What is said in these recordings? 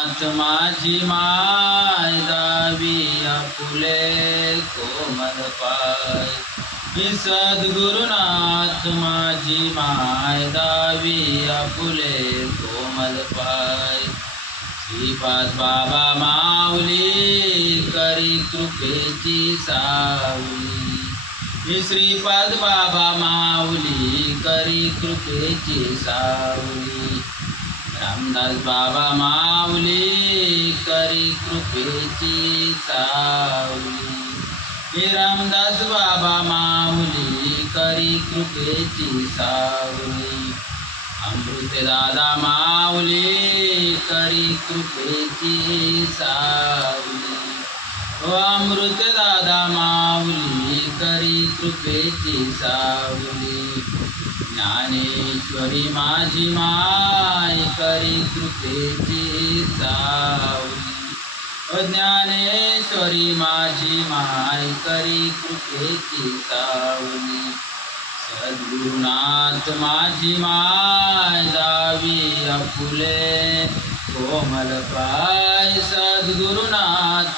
माझी माय दावी फुले कोमल पाय. मी सद्गुरुनाथ माझी माय दावी फुले कोमल पाय. श्रीपाद बाबा माऊली करी कृपेची सावली. मी श्रीपाद बाबा माऊली करी कृपेची सावली. रामदास बाबा माऊली करी कृपेची सावली. हे रामदास बाबा माऊली करी कृपेची सावली. अमृत दादा माऊली करी कृपेची सावली. अमृत दादा माऊली करी कृपेची सावली. ज्ञानेश्वरी माझी माय करी कृपेची सावली. ज्ञानेश्वरी माझी माय करी कृपेची सावली. सद्गुरुनाथ माझी माय दावी फुले कोमल पाय. सद्गुरुनाथ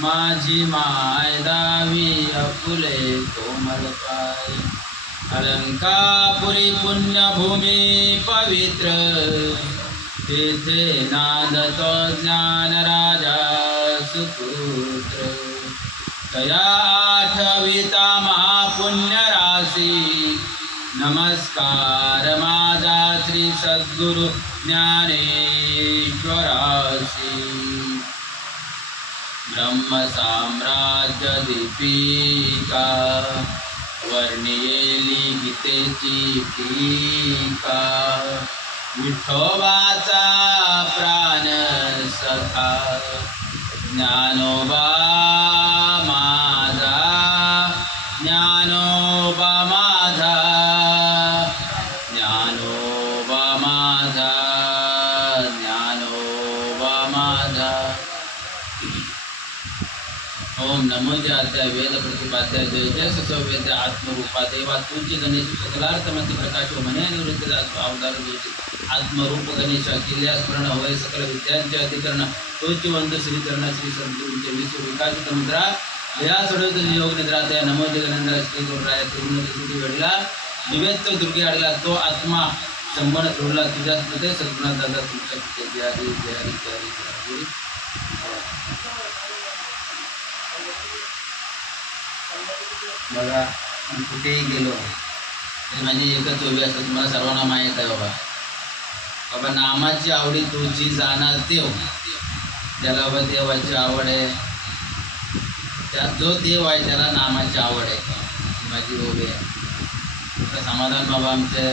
माझी माय दावी फुले कोमल पाय. अलंकापुरी पुण्यभूमी पवित्र तेथे नांदतो ज्ञानराजा सुपुत्र. तया आठविता महापुण्यराशी नमस्कार माझा श्री सद्गुरु ज्ञानेश्वरासी. ब्रह्मसाम्राज्य दीपिका वर्णियेली गीतेची टीका. विठोबाचा प्राण सखा ज्ञानोबा माझा. ज्ञानोबा माझा. ज्ञानोबा माझा. ज्ञानोबा माझा. ओम नमो जयात्या वेद प्रतिपाद्या जय जय ससवेद्य आत्मरूपा देवा तुझी गणेश सकलार्थमती प्रकाश म्हणे निवृत्त दास अवतार तुझी आत्मरूप गणेश किल्ल्या स्मरण होय सकल विद्यांचे अधिकरण तोची वंद श्रीकरण श्री सद्गुरूंचे विश्व विकासित मुद्रा या सोडवत योग निद्रा त्या नमो जगनंदर श्री गुरुराया तिरुमती घडला निवेद दुर्गे आडला तो आत्मा संबंध सोडला तुझ्या स्मृते सद्गुणात दादा तुमच्या जय हरी जय हरी जय हरी. बघा कुठेही गेलो तरी माझी एकच उभी असते. तुम्हाला सर्वांना माहीत आहे बाबा. बाबा नामाची आवडी तुझी जाणार देव. ज्याला बाबा देवाची आवड आहे त्या जो देव आहे त्याला नामाची आवड आहे. माझी उभी आहे. तर समाधान बाबा आमचे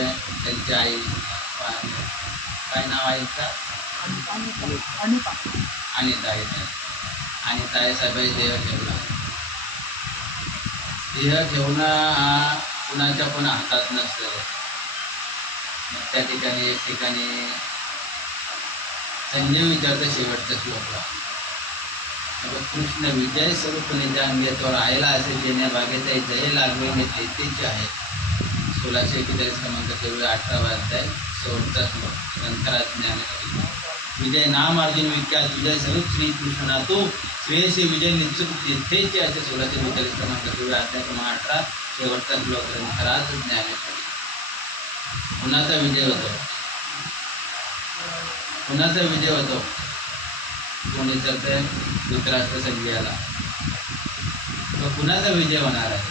त्यांची आई काय नाव आहे का अनिता आहे. अनिता आहे साहेब देव ठेवला. देह ठेवणं हा कुणाच्या पण हातात नसतं. त्या ठिकाणी एक ठिकाणी संजय विचारतं शेवटचा श्लोकला. कृष्ण विजय स्वरूप निजान घेतो राहायला असे जेणे बागेत जय लागवे तेथेचे आहे. 1641 क्रमांक 18 अध्याय शेवटचा श्लोक ग्रंथराज ज्ञानेश्वरी. विजय नाम अर्जुन विख्यात विजय स्वरूप श्री कृष्णा तो श्रेयसी विजय निश्चित तिथेचे असे 1642 क्रमांक अध्याय क्रमांक 18 शेवटचा श्लोक ग्रंथराज ज्ञानेश्वरी. कुणाचा विजय होतो? कुणाचा विजय होतो? कोण विचारतंय? धृतराष्ट्र संजयाला. तो कुणाचा विजय होणार आहे?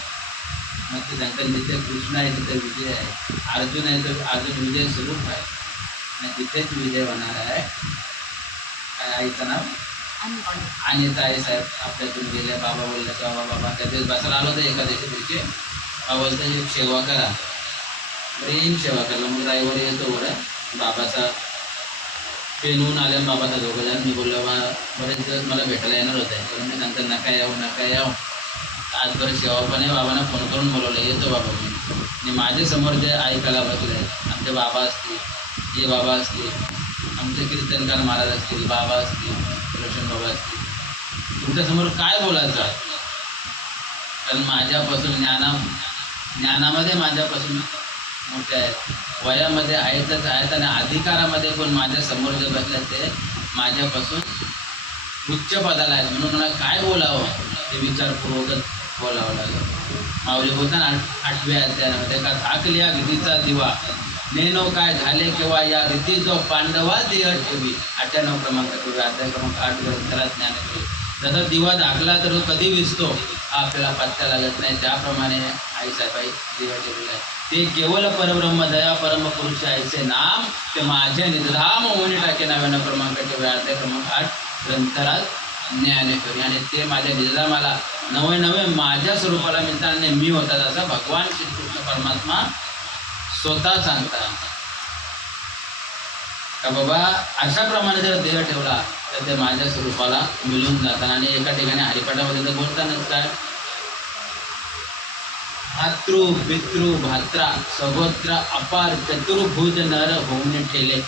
मग ते सांगतात जिथे कृष्ण आहे तिथे विजय आहे. अर्जुन आहे तर अर्जुन विजय स्वरूप आहे आणि तिथेच विजय होणार आहे. काय आईचं नाव? अनिता आई साहेब आपल्यातून गेले. बाबा बोलले बाबा त्या दिवस बसायला आलो होतं एकादशी दिवशी. बाबा बोलतो एक सेवा करा प्रेम सेवा करा. मग ड्रायव्हर येतो बरं बाबाचा पेनवून आल्या बाबाचा दोघं जण. मी बोललो बा बरेच दिवस मला भेटायला येणार होते पण मी नंतर नका यावं आज बरं सेवा पण आहे. बाबांना फोन करून बोलवलं येतो बाबा मी. आणि माझ्यासमोर जे ऐकायला बसले आमचे बाबा असतील जे बाबा असतील आमचे कीर्तनकार महाराज असतील बाबा असतील रोशन बाबा असतील तुमच्यासमोर काय बोलायचं आहे? कारण माझ्यापासून ज्ञानामध्ये माझ्यापासून मोठे आहेत, वयामध्ये आहेतच आहेत आणि अधिकारामध्ये पण माझ्यासमोर जे बसले ते माझ्यापासून उच्च पदाला आहेत, म्हणून मला काय बोलावं ते विचारपूर्वकच बोलावं लागलं. माऊली बोलताना 8व्या अध्यायामध्ये का झाकल्या विधीचा दिवा नेनो काय झाले किंवा या रीती जो पांडवा देह ठेवी. 98 क्रमांक ठेवी, अध्याय क्रमांक 8 ग्रंथाला ज्ञानेश्वरी. जसा दिवा झाकला तर तो कधी विजतो हा आपल्याला पत्ता लागत नाही, त्याप्रमाणे आईसाहेबाई देह ठेवलेला आहे. ते केवळ परब्रह्म दया परम पुरुष आईचे नाम ते माझे निधाम होऊन टाके. 99 क्रमांक ठेवी, अध्याय क्रमांक 8 ग्रंथराज ज्ञानेश्वरी. आणि ते माझ्या निधामाला नवे नवे माझ्या स्वरूपाला मिळतात आणि मी होतात असं भगवान श्रीकृष्ण परमात्मा स्वतः सांगतात. का बाबा अशा प्रमाणे जर देह ठेवला तर ते माझ्या स्वरूपाला मिळून जातात. आणि एका ठिकाणी हरिपाठामध्ये तर बोलतानाच काय भातृ पितृ भात्रा सगोत्र अपार चतुर्भुज नर होऊन ठेले.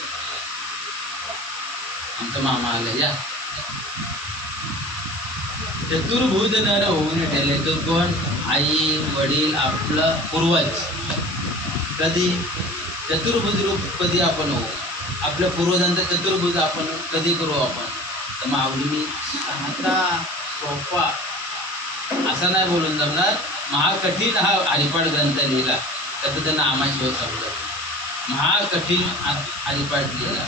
आमचं मामा आलं या चतुर्भुज नर होऊन ठेले. तो कोण? आई वडील आपलं पूर्वज. कधी चतुर्भुज रूप कधी आपण होऊ, आपल्या पूर्वजांचा चतुर्भुज आपण कधी करू आपण? तर माऊलींनी साधा सोपा असा नाही बोलून जमणार, महाकठीण हा हरिपाठ ग्रंथ लिहिला तर त्यांना आमाशिव समजत. महाकठीण हरिपाठ लिहिला.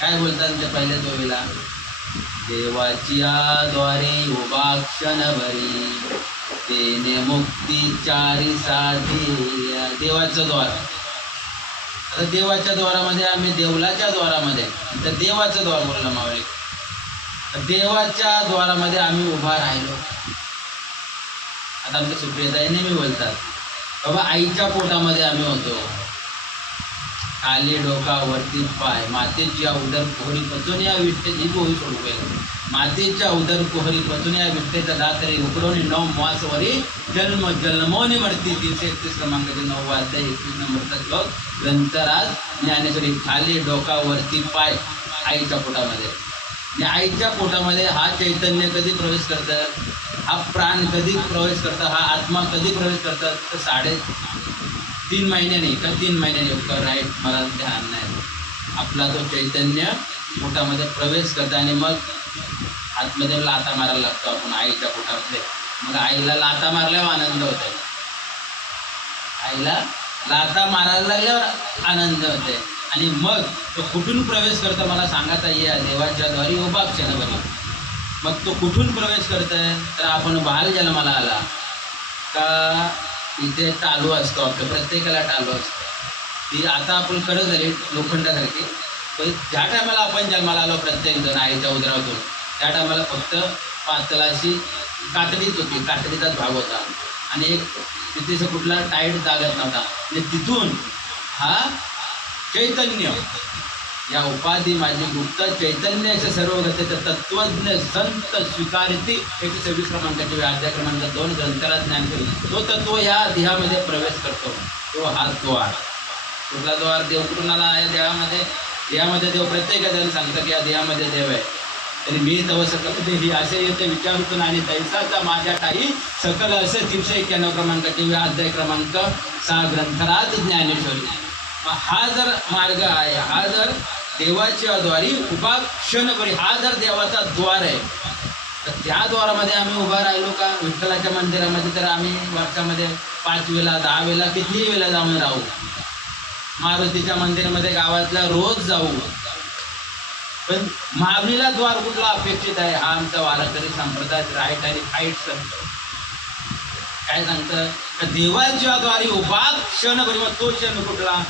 काय बोलतात ते पहिल्या जोडीला? देवाच्या द्वारे उभा क्षणभरी तेने मुक्ती चारीसाठी. देवाचं द्वार. आता देवाच्या द्वारामध्ये आम्ही देवलाच्या द्वारामध्ये तर देवाचं द्वार बोललं माऊली. देवाच्या द्वारामध्ये आम्ही उभा राहिलो. आता आमच्या सुप्रियताई नेहमी बोलतात बाबा आईच्या पोटामध्ये आम्ही होतो. खाली डोका वरती पाय मातेच्या उदर कोहरी पचून या विठ्ठेची गोळी सोडू पाहिजे. मातेच्या उदर कोहरी पचून या विठ्ठेचा दातरी उकडवणी 9 मासवरी जन्म जन्मोनी मरती. 331 क्रमांकाचे 9 अध्याय 21 नंबरचा श्लोक ग्रंथराज ज्ञानेश्वरी. खाली डोका वरती पाय आईच्या पोटामध्ये. आणि आईच्या पोटामध्ये हा चैतन्य कधी प्रवेश करतात, हा प्राण कधी प्रवेश करतात, हा आत्मा कधी प्रवेश करतात? तर 3.5 महिन्याने का 3 महिन्याने राईट मला ध्यान नाही. आपला तो चैतन्य पोटामध्ये प्रवेश करतो आणि मग आतमध्ये लाथा मारायला लागतो आपण आईच्या पोटामध्ये. मग आईला लाथा मारल्यावर आनंद होतो. आईला लाथा मारायला लागल्यावर आनंद होते. आणि मग तो कुठून प्रवेश करतो मला सांगायचा या देवाच्या द्वारी उभा क्षणभरी. मग तो कुठून प्रवेश करतोय? तर आपण बाल जन्माला आला का इथे टालू असतो, आपल्या प्रत्येकाला टालू असतो. ती आता आपण कडक झाली लोखंडासारखी. पण ज्या टायमाला आपण जन्माला आलो प्रत्येक जण आईच्या उदरातून त्या टायमाला फक्त पातळाशी कातडीच होती, कातडीचाच भाग होता आणि एक तिथे कुठला टाईट जागत नव्हता. आणि तिथून हा चैतन्य या उपाधी माझी गुप्त चैतन्याचे सर्व गतीचं तत्वज्ञ संत स्वीकारती 126 क्रमांकाचे अध्याय क्रमांक 2 ग्रंथाला ज्ञान करी. तो तत्व या देहामध्ये प्रवेश करतो. तो हा द्वार. कुठला द्वार? देव कुठून आला या देहामध्ये? देहामध्ये देव प्रत्येकाजण सांगतं की या देहामध्ये देव आहे. तरी मी तव सकल देही असे येते विचारतून आणि तैसाचा माझ्या काही सकल असे 391 क्रमांकाचे अध्याय क्रमांक 6 ग्रंथराज ज्ञानेश्वरी. हा जर मार्ग आहे, हा जर देवाच्या द्वारी उभा क्षणभरी, हा जर देवाचा द्वार आहे तर त्या द्वारामध्ये आम्ही उभा राहिलो का? विठ्ठलाच्या मंदिरामध्ये तर आम्ही वर्षामध्ये 5 वेळा 10 वेळा कितीही वेळा जाऊन राहू. मारुतीच्या मंदिरामध्ये गावातला रोज जाऊ. पण मागणीला द्वार कुठला अपेक्षित आहे? हा आमचा वारकरी संप्रदाय राईट आणि फाईट सांगतो. काय सांगतं? तर देवाच्या द्वारी उभा क्षणभरी. मग तो क्षण कुठला?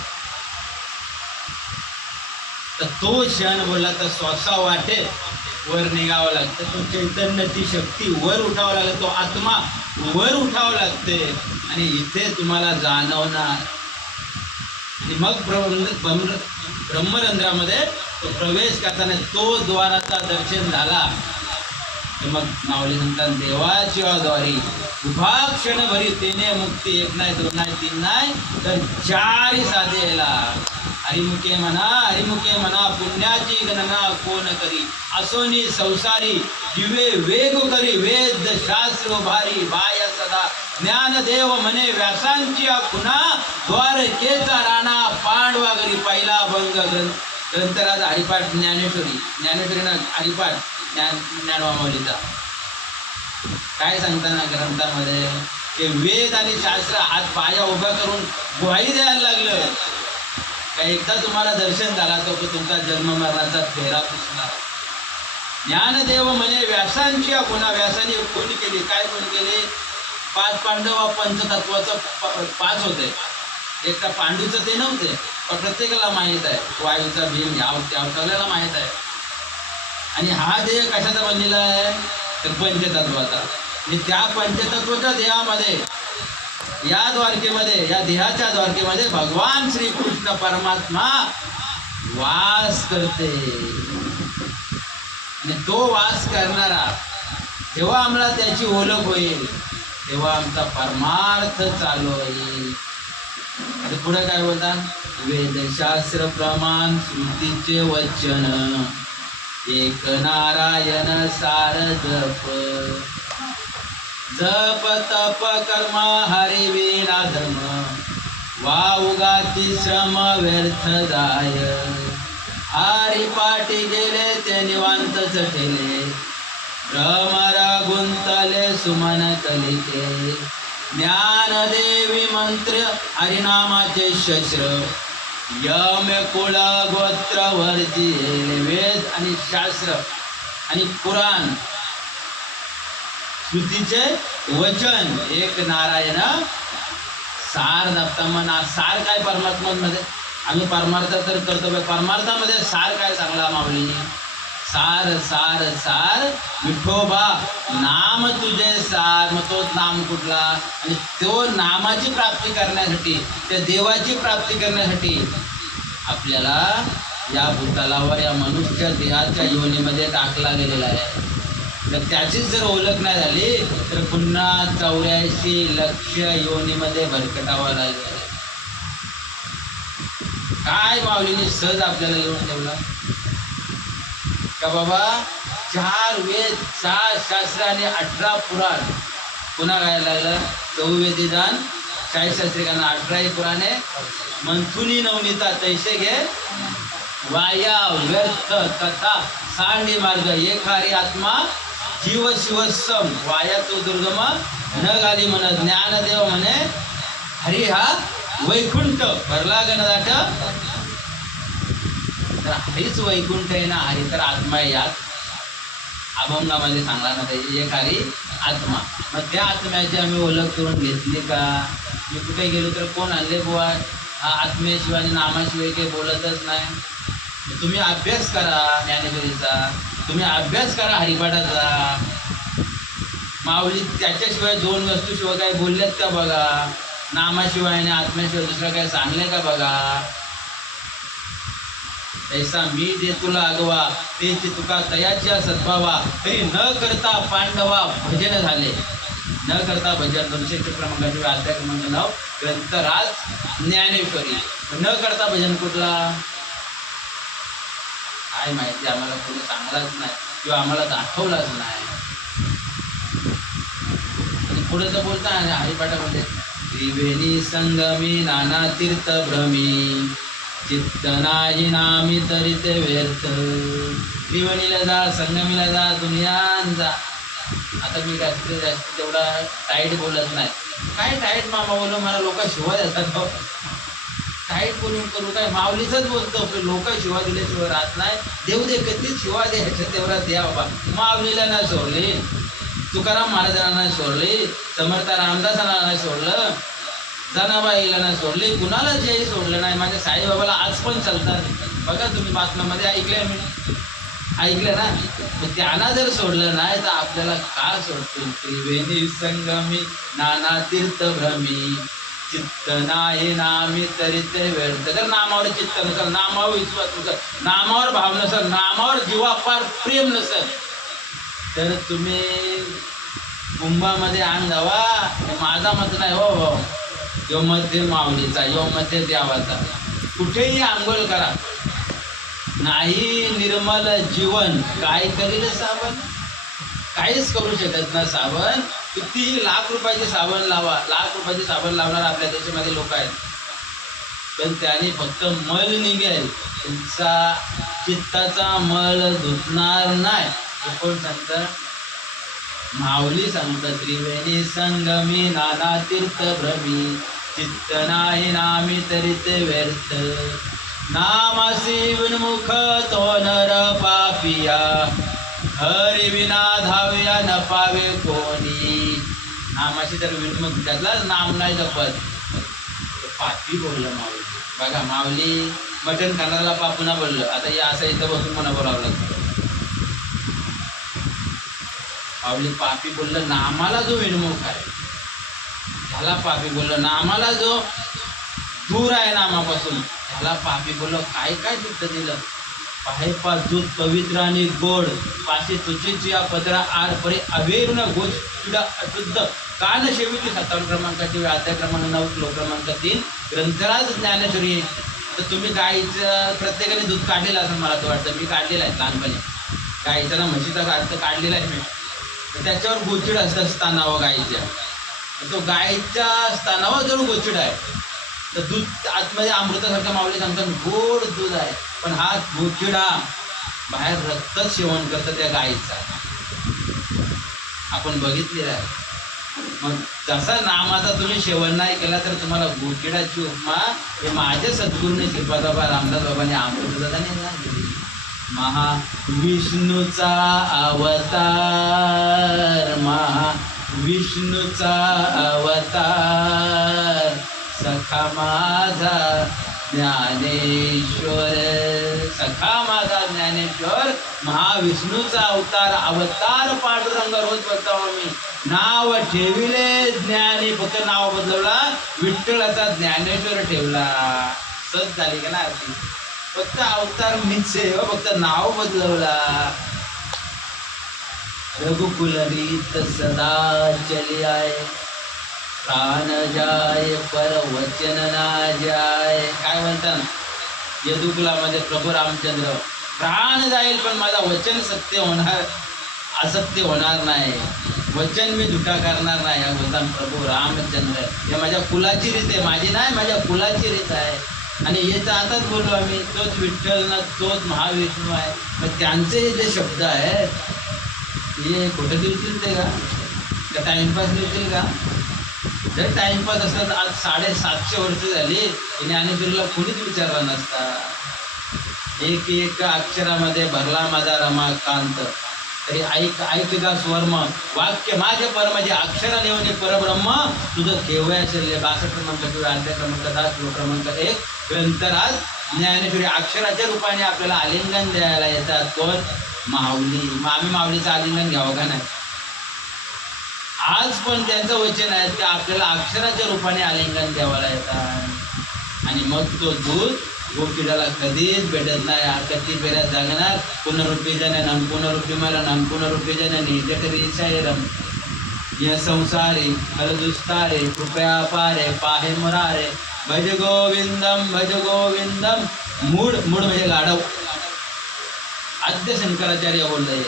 तर तो क्षण बोलला तर स्वसा वाटे वर निघावं लागतं. तो चैतन्य ती शक्ती वर उठावं लागतं, तो आत्मा वर उठावं लागते आणि इथे तुम्हाला जाणवणार. आणि मग ब्रह्मरंध्रामध्ये तो प्रवेश करताना तो द्वाराचा दर्शन झाला तर मग माऊली सांगतात देवाच्या द्वारी उभा क्षणभरी तेने मुक्ती. 1 नाही 2 नाही 3 नाही तर 4 साधेला. हरिमुखे म्हणा पुण्याची गणना कोण करी. असोनी संसारी दिवे वेग करी वेद शास्त्र भारी बाया सदा ज्ञानदेव म्हणे व्यासांची खुना द्वारकेचा राणा पांडवागरी पहिला भंग ग्रंथराज हरिपाठ ज्ञानेश्वरीनं हरिपाठ ज्ञानवामावलीचा काय सांगताना ग्रंथामध्ये ते वेद आणि शास्त्र हात पाया उभा करून ग्वाही द्यायला लागलं का एकदा तुम्हाला दर्शन झाला तर तुमचा जन्म मरणाचा फेरा पुसणार. ज्ञानदेव म्हणे व्यासांची गुन्हा व्यासाने खून केली. काय खून केली? 5 पांडव पंचतत्वाचं 5 होते. एकटा पांडूचं ते नव्हते, पण प्रत्येकाला माहीत आहे वायूचा भीम सगळ्याला माहीत आहे. आणि हा देह कशाचा बनलेला आहे? तर पंचतत्वाचा. आणि त्या पंचतत्वाच्या देहामध्ये या द्वारकेमध्ये, या देहाच्या द्वारकेमध्ये भगवान श्रीकृष्ण परमात्मा वास करते. आणि तो वास करणारा जेव्हा आम्हाला त्याची ओळख होईल तेव्हा आमचा परमार्थ चालू होईल. आणि पुढे काय बोलतात? वेदशास्त्र प्रमाण श्रुतीचे वचन एक नारायण सार जप. जप तप कर्म हरि विना धर्म वा उगाची श्रम व्यर्थ जाय. हरिपाठी गेले ते निवांतच ठेले भ्रमर गुंतले सुमन कलिके. ज्ञानदेवी मंत्र हरिनामाचे शस्त्र यम कुळ गोत्र वर्जिले. वेद आणि शास्त्र आणि पुराण श्रुतीचे वचन एक नारायण सार जपताना. सार काय परमात्म्यामध्ये? आम्ही परमार्थ तर करतो, परमार्थामध्ये सार काय सांगला माऊली? सार सार सार विठोबा नाम तुझे सार. मग तो नाम कुठला? आणि तो नामाची प्राप्ती करण्यासाठी, त्या देवाची प्राप्ती करण्यासाठी आपल्याला या भूतलावर या मनुष्य देहाच्या योनीमध्ये टाकला गेलेला आहे. तर त्याचीच जर ओळख नाही झाली तर पुन्हा 84 लक्ष योनीमध्ये भरकटावं लागेल. काय माऊलीने सहज आपल्याला लिहून ठेवला का बाबा? 4 वेद 4 शास्त्र आणि 18 पुराण. पुन्हा काय लागलं? 4 वेदीदान 40 शास्त्रिकांना 18 पुराणे मंथुनी नवनीता तैसे घे वाया व्यर्थ कथा सांडी मार्ग एक हरी आत्मा जीव शिवसम वाया तो दुर्गम न घाली म्हण. ज्ञानदेव म्हणे हरी हा वैकुंठ भरला गणदाट. तर हरीच वैकुंठ आहे ना, हरी तर आत्मा आहे. यात अभंगामध्ये सांगला ना त्याची एक हरी आत्मा. मग त्या आत्म्याची आम्ही ओळख करून घेतली का? मी कुठे गेलो तर कोण आणले बुवा हा आत्म्याशिवाय आणि नामाशिवाय काही बोलतच नाही. तुम्ही अभ्यास करा ज्ञानेश्वरीचा, तुम्ही अभ्यास करा हरिपाठाचा. माऊली त्याच्याशिवाय 2 वस्तूशिवाय काही बोलल्यात का बघा. नामाशिवाय आणि आत्म्याशिवाय दुसरं काही सांगले का बघा. ऐसा मी दे तुला अगवा तेची तुका तयाच्या सद्भावा तरी न करता पांडवा भजन झाले. न करता भजन 200 क्रमांकाचे अध्याय क्रमांक 9 ग्रंथराज ज्ञानेश्वरी. न करता भजन कुठला काय माहिती आम्हाला कोणी सांगलाच नाही किंवा आम्हाला दाखवलाच नाही. आणि पुढे तर बोलता हरिपाठामध्ये त्रिवेणी संगमी नाना तीर्थ भ्रमी चित्त नाही नामी तरी ते व्यर्थ. त्रिवेणीला जा, संगमीला जा, दुनियान जा. आता मी जास्त तेवढा टाईट बोलत नाही. काय टाईट मामा बोललो मला लोक शिवाय देतात. टाईट बोलून करू काय? माऊलीचंच बोलतो लोक शिवा दिल्याशिवाय राहत नाही. देऊ दे कधीच शिवा द्यायचं तेवढा द्या बाबा. माऊलीला नाही सोडली, तुकाराम महाराजांना नाही सोडली, समर्थ रामदासांना नाही सोडलं, जनाबाईला नाही सोडली, कुणाला जेही सोडलं नाही. माझ्या साईबाबाला आज पण चालतात बघा तुम्ही बातम्यामध्ये ऐकलं ना. मग त्यांना जर सोडलं नाही तर आपल्याला का सोडतील? त्रिवेणी संगमी नाना तीर्थ भ्रमी चित्त नाही नामी तरी ते व्यर्थ. जर नामावर चित्त नसेल, नामावर विश्वास नसेल, नामावर भाव नसेल, नामावर जीवापार प्रेम नसेल तर तुम्ही कुंभामध्ये आण जावा. माझा मत नाही हो. यो मध्ये माऊलीचा, यो मध्ये देवाचा. कुठेही आंघोळ करा, नाही निर्मल जीवन काय करील साबण? काहीच करू शकत ना साबण. कितीही लाख रुपयाचे साबण लावा, लाख रुपयाचे साबण लावणार आपल्या देशामध्ये लोक आहेत. पण त्याने फक्त मल निघेल, तुमचा चित्ताचा मल धुतणार नाही. हे कोण सांगतं? माऊली सांगतात. त्रिवेणी संगमी नाना तीर्थ भ्रमी, चित्त नाही नामी तरी ते व्यर्थ. नामासी विनमुख तो नर पापिया, हरी विना धाव्या न पावे कोणी. नामाशी तर विनमुख, त्यातलाच नाम नाही जपत पापी बोललं माऊली. बघा, माऊली मटण खाणाऱ्याला पापुना बोललं. आता या असं इथं बसून मला बोलावं लागतं. माऊली पापी बोललं. नामाला जो विनमुख आहे त्याला पापी बोललं. नामाला जो दूर आहे नामापासून त्याला पापी बोललं. काय काय चित्त दिलं. पाहे पा दूध पवित्र आणि गोड, पाशी तुझीची या पदरा आर परे अवेरून गोष्ट तुला अशुद्ध. कान शेविकी 57 क्रमांकाची अध्याय क्रमांक 9 श्लोक क्रमांक 3 ग्रंथराज ज्ञानेश्वरी. तर तुम्ही गाईचं प्रत्येकाने दूध काढलेलं असं मला तर वाटतं. मी काढलेलं आहे लहानपणी. गाईचा ना म्हशीचा अर्थ काढलेला आहे मी. त्याच्यावर गोचिड असतं स्थानावर गाईच्या. तो गाईच्या स्थानावर जर गोचिड आहे तर दूध आतमध्ये अमृतासारखं माऊली सांगतात गोड दूध आहे. पण हा गोचिडा बाहेर रक्तच सेवन करतं त्या गाईचा. आपण बघितलेलं आहे. मग जसा नामाचा तुम्ही सेवन नाही केला तर तुम्हाला गोचिडाची उपमा हे माझ्या सद्गुरूने श्रीपाद बाबा रामदास बाबांनी अमृतदादाने दिली. महाविष्णूचा अवतार, महाविष्णूचा अवतार, सखा माझा ज्ञानेश्वर. सखा माझा ज्ञानेश्वर महाविष्णूचा अवतार पांडुरंग रोज बोलतो मी. नाव ठेविले ज्ञानी, फक्त नाव बदलवला, विठ्ठलाचा ज्ञानेश्वर ठेवला. सत झाली का ना आरती. फक्त अवतार मीच आहे, फक्त नाव बदलवला. रघुकुलरीत सदा चली आए, प्राण जाय पर वचन ना जाय. काय म्हणतात यदुकुलामध्ये प्रभू रामचंद्र, प्राण जाईल पण माझा वचन सत्य होणार, असत्य होणार नाही. वचन मी धुका करणार नाही. हा बोलतात प्रभू रामचंद्र. हे माझ्या कुलाची रीत आहे, माझी नाही, माझ्या कुलाची रीत आहे. आणि हे तर आताच बोललो आम्ही, तोच विठ्ठल ना तोच महाविष्णू आहे. मग त्यांचे हे जे शब्द आहेत हे कुठं दिवतील ते का टाइमपास मिळतील का? जर टाइमपास असला तर आज 750 वर्ष झाली ज्ञानेश्वरीला कोणीच विचारला नसता. एक एक अक्षरामध्ये भरला माझा रमाकांत, तरी ऐक का स्वरम वाक्य माझे पर म्हणजे अक्षरा नेऊन परब्रह्म तुझं केवळ असेल. 62 क्रमांक किंवा अध्याय क्रमांक 10 श्लोक क्रमांक 1 ग्रंथराज ज्ञानेश्वरी अक्षराच्या रूपाने आपल्याला आलिंगन द्यायला येतात. कोण? माऊली. मग आम्ही माऊलीचं आलिंगन घ्यावं का नाही? आज पण त्यांचं वचन आहे की आपल्याला अक्षराच्या रूपाने आलिंगन द्यावायला येतात. आणि मग तो दूध गोपिडाला कधीच भेटत नाही. कधी फेऱ्या जागणार पुनरुपी जननम पुनरुपी मरणम पुनरुपी जननी जठरी शैरम या संसारे हलदुस्तारे कृपया पारे पाहे मुरारे भज गोविंदम भज गोविंदम. मूड म्हणजे गाढव. आद्य शंकराचार्य बोलले.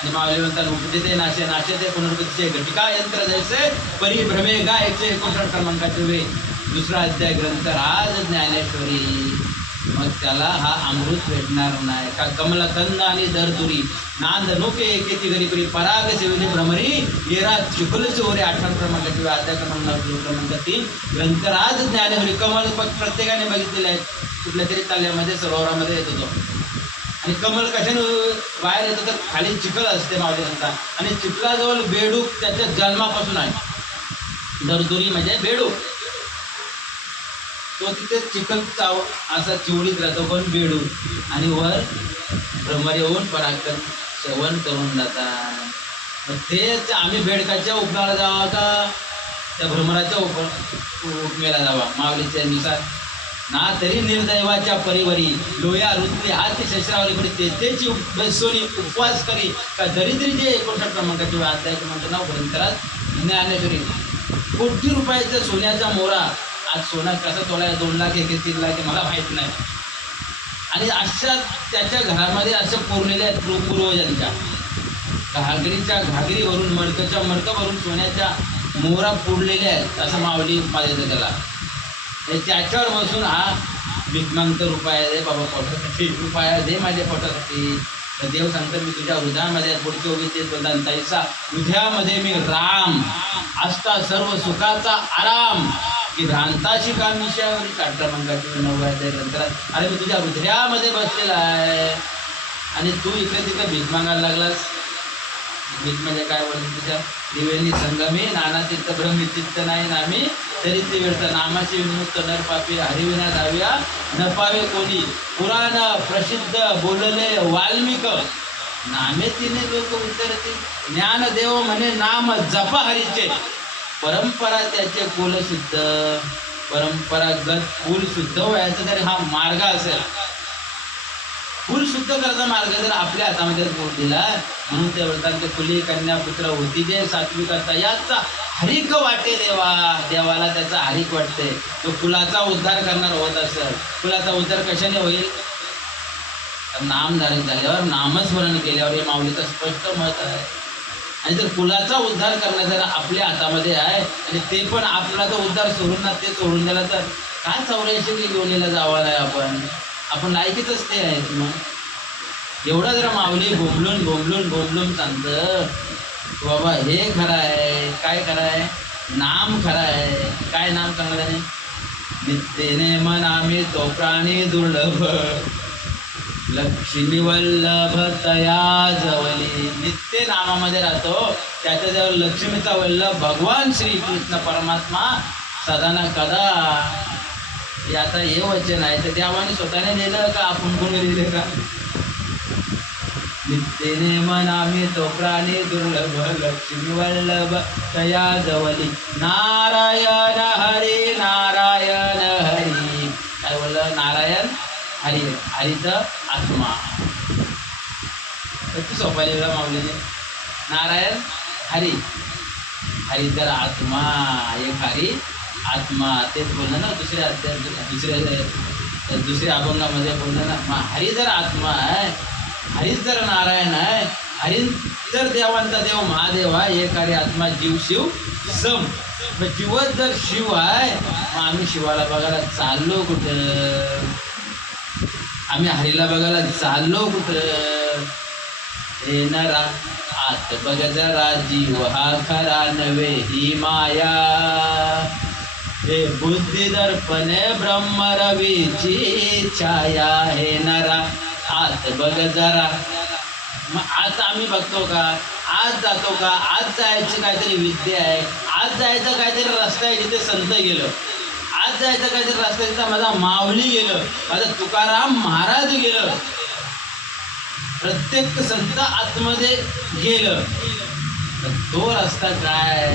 आणि माऊली म्हणतात उपजिते नाशे नाशे पुनर्पतीचे घटिका यंत्र जैसे परिभ्रमे गायचे 59 क्रमांकाचे वे 2रा अध्याय ग्रंथराज ज्ञानेश्वरी. मग त्याला हा अमृत भेटणार नाही का? कमलकंद आणि दरदुरी नांद नोके एकेती गरी परी पराग सेविनी भ्रमरी येरा चिखल चोरे 18 क्रमांकाचे वे अध्याय क्रमांक 3 ग्रंथराज ज्ञानेश्वरी. कमल प्रत्येकाने बघितलेले आहेत. कुठल्या तरी तल्यामध्ये सरोवरामध्ये येत होतो आणि कमल कशाने बाहेर येतं तर खाली चिखल असते माऊली म्हणतात. आणि चिखलाजवळ बेडूक त्याच्या जन्मापासून आहे. दरदुरी म्हणजे बेडूक. तो तिथे चिखल चाव असा चिवडीत राहतो पण बेडूक. आणि वर भ्रमर येऊन पराक्रम सेवन करून जातात. मग तेच आम्ही बेडकाच्या उपमाला जावा का त्या भ्रमराच्या उपमेला जावा माऊलीच्या नुसार ना. तरी निर्दैवाच्या परिवरी लोया रुतली हाती शस्त्रावली पडी तेथेची बसोनी उपवास करी का दरिद्री जे 59 क्रमांकाचे अध्याय क्रमांक 9 ग्रंथराज ज्ञानेश्वरी. कोटी रुपयाचा सोन्याचा मोरा. आज सोना कसा तोलाय 2 लाख 3 लाख मला माहीत नाही. आणि अशा त्याच्या घरामध्ये असं पुरलेल्या आहेत पूर्वजांच्या घागरीवरून मडकाच्या मडकावरून सोन्याच्या मोहरा पुरलेल्या आहेत असं माऊली पाहिजे त्याला. त्याच्यावर बसून हा भीक मागतो, रुपया दे बाबा पोटासाठी, रुपया दे माझ्या पोटासाठी. तर देव सांगतो मी तुझ्या हृदयामध्ये, पुढचे उभे बोलतात तैसा हृदयामध्ये मी राम असता सर्व सुखाचा आराम, की भ्रांताची कामिशावरी काढता मंगाची नव्वद ग्रंथात. अरे मी तुझ्या हृदयामध्ये बसलेला आहे आणि तू इकडे तिकडे भीक मागायला लागलास. भीक म्हणजे काय बोलतो, तुझ्या दिव्यांनी संगमी नाना चित्त ब्रह्मचित्त नाही नामी, तरी ते व्यर्थ नामाची विमुक्त नर पापी हरिविना धाव्या न पावे कोणी. पुराण प्रसिद्ध बोलले वाल्मिक, नामे तिने लोक उतरते. ज्ञानदेव म्हणे नाम जपा हरीचे, परंपरा त्याचे कुल शुद्ध. परंपरागत कुल शुद्ध व्हायचं तरी हा मार्ग असेल. कुल शुद्ध करायचा मार्ग जर आपल्या हातामध्ये दिला, म्हणून ते बोलतात की फुली कन्या पुत्र होती जे सात्विकाचा याचा हरिक वाटे देवा. देवाला त्याचा हरिक वाटते. तो कुलाचा उद्धार करणार होत असेल. कुलाचा उद्धार कशाने होईल? नाम धारण झाल्यावर, नामस्मरण केल्यावर. हे माऊलीचं स्पष्ट मत आहे. आणि जर कुलाचा उद्धार करणं जर आपल्या हातामध्ये आहे आणि ते पण आपला तो उद्धार सोडून ना ते सोडून दिला, तर काय 84 योनीला जावं नाही आपण लायकीतच ते आहेत. मग एवढा जरा माऊली बोंबलून सांगतं बाबा हे खरं आहे. काय खरं आहे? नाम खरं आहे. काय नाम सांगणार आहे? नित्येने मन आम्ही तो प्राणी दुर्लभ, लक्ष्मी वल्लभ तया जवली. नित्य नामामध्ये राहतो, त्याच्या जवळ लक्ष्मीचा वल्लभ भगवान श्रीकृष्ण परमात्मा सदा ना कदा. हे आता हे वचन आहे, तर देवाने स्वतःने लिहिलं का आपण कोणी लिहिलं का? नित्येने मनामी तो प्राणी दुर्लभ, लक्ष्मी वल्लभ तया जवली. नारायण हरी नारायण हरी. काय बोललं? नारायण हरी. हरीचं आत्मा. किती सोपा लिहिला माऊलीने. नारायण हरी, हरी तर आत्मा. एक हरी आत्मा. तेच बोलणं ना दुसऱ्या अभंगामध्ये बोलणं ना. मग हरी जर आत्मा आहे, हरीच जर नारायण आहे, हरी जर देवांचा देव महादेव आहे, एक हरी आत्मा जीव शिव सम. मग जीवच जर शिव आहे, मग आम्ही शिवाला बघायला चाललो कुठं? आम्ही हरीला बघायला चाललो कुठं? हे नरा आत बघ जरा, जीव हा खरा नव्हे ही माया. हे बुद्धी दर्पणे ब्रह्म रवीची छाया. हे नरा आत बघ जरा. मग आज आम्ही बघतो का? आज जातो का? आज जायची काहीतरी विद्या आहे. आज जायचं काहीतरी रस्ता आहे जिथे संत गेलं. आज जायचं काहीतरी रस्ता जिथं माझा माऊली गेलं, माझा तुकाराम महाराज गेलं. प्रत्येक संत आतमध्ये गेलं, तर तो रस्ता काय?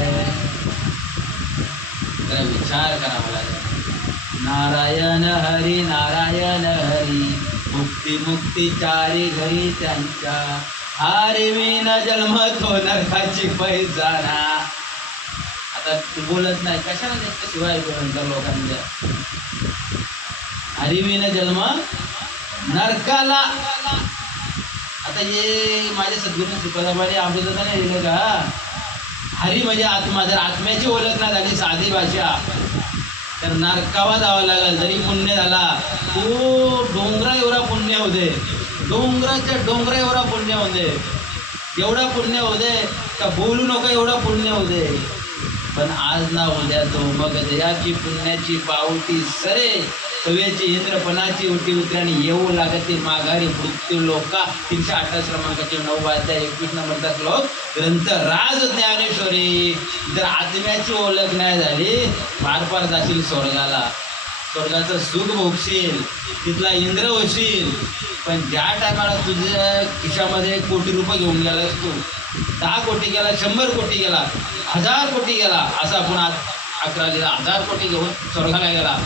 जरा विचार करावा लागेल. नारायण हरी नारायण हरी, मुक्ती मुक्ती चारी घरी त्यांच्या. हरिविन जन्म तो नरकाची पैजाना. आता बोलत नाही कशाला जास्त शिवाय म्हणतात लोकांच्या. हरिविन जन्म नरकाला. आता हे माझ्या सद्गुरू श्रीपादाबाई अमृताने लिहिलं का? हरी म्हणजे आत्मा. जर आत्म्याची ओळख ना झाली साधी भाषा, तर नरकावा जावं लागेल. जरी पुण्य झाला, तो डोंगरा एवढा पुण्य होते, डोंगराच्या डोंगरा एवढा पुण्य होते, एवढा पुण्य होते का बोलू नको एवढा पुण्य होते. पण आज ना उद्या तो मग दयाची पुण्याची पावटी सरे, कव्याची इंद्रपणाची उठी उतराणी येऊ लागते माघारी मृत्यू लोका. 328 क्रमांकाचे 9 अध्याय 21 नंबरचा श्लोक ग्रंथ राज ज्ञानेश्वरी. जर आत्म्याची ओळख नाही झाली, पार जाशील स्वर्गाला, स्वर्गाचं सुख भोगशील, तिथला इंद्र होशील. पण ज्या टायमाला तुझ्या खिशामध्ये कोटी रुपये घेऊन गेलास तू, 10 कोटी गेला, 100 कोटी गेला, 1000 कोटी गेला, असं आपण आज 11 लिहिला, 1000 कोटी घेऊन स्वर्गाला गेला.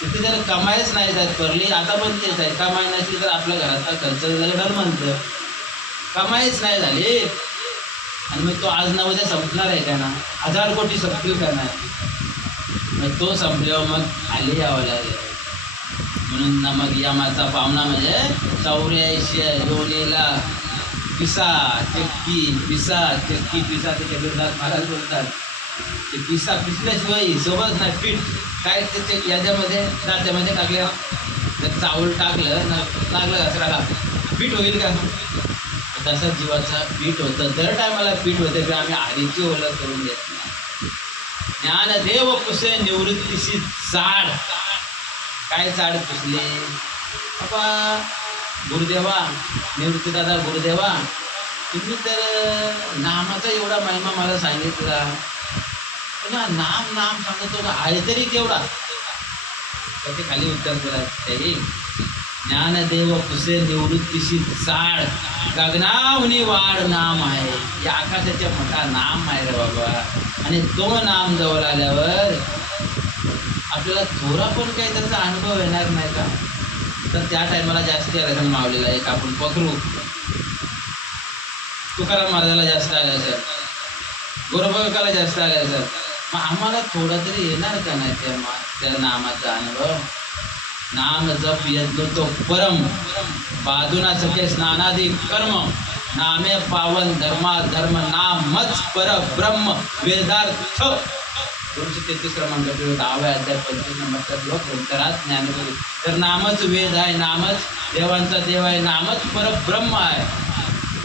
तिथे जर कमाईच नाही जात परली. आता पण तेच आहे, कमाई नसली तर आपल्या घराचा खर्च डल म्हणतं. कमाईच नाही झाली आणि मग तो आज ना उद्या संपणार आहे का ना? 1000 कोटी संपतील का नाही? मग तो संपल्यावर मग खाली यावं लागेल. म्हणून ना मग यमाचा पावना म्हणजे 84 योनीला पिसा चक्की पिसा चक्की पिसा. ते कबीरदास महाराज बोलतात ते पिसल्याशिवाय हिशोबच नाही. पीठ काय त्याचे याच्यामध्ये तात्यामध्ये टाकल्या जर चावल टाकलं ना लागलं घसराला पीठ होईल का? तसा जीवाचा पीठ होतं. दर टायमाला पीठ होतं किंवा आम्ही हरीची ओळख करून देत नाही. ज्ञानदेव पुसे निवृत्तीशी चाड. काय चाड पुसले बाबा? गुरुदेवा, निवृत्तीदादा गुरुदेवा, तुम्ही तर नामाचा एवढा महिमा मला सांगितला, पुन्हा नाम नाम सांगतो आहे तरी केवढा? तर ते खाली उत्तर दिला ते ज्ञानदेव पुसे निवृत्तीशी चाड. गगनावनी वाढ नाम आहे. या आकाशाच्या मोठा नाम आहे रे बाबा. आणि तो नाम जवळ आल्यावर आपल्याला थोडा पण काही त्याचा अनुभव येणार नाही का? तर त्या टायमाला जास्ती आला सर मावलेला एक आपण पकरू. तुकाराम महाराजाला जास्त आल्या सर, गोरबकाला जास्त आल्या सर. मग आम्हाला थोडा तरी येणार का नाही त्या नामाचा अनुभव? नाम जप यज्ञ तो परम, बाधुना सके स्नानादी कर्म. नामे पावन धर्मा धर्म नामच पर ब्रह्म वेदार्थ. 233 क्रमांक 10व्या अध्याय 25 नंबरचा श्लोक ग्रंथराज ज्ञानेश्वरी. तर नामच वेद आहे, नामच देवांचा देव आहे, नामच परब्रह्म आहे.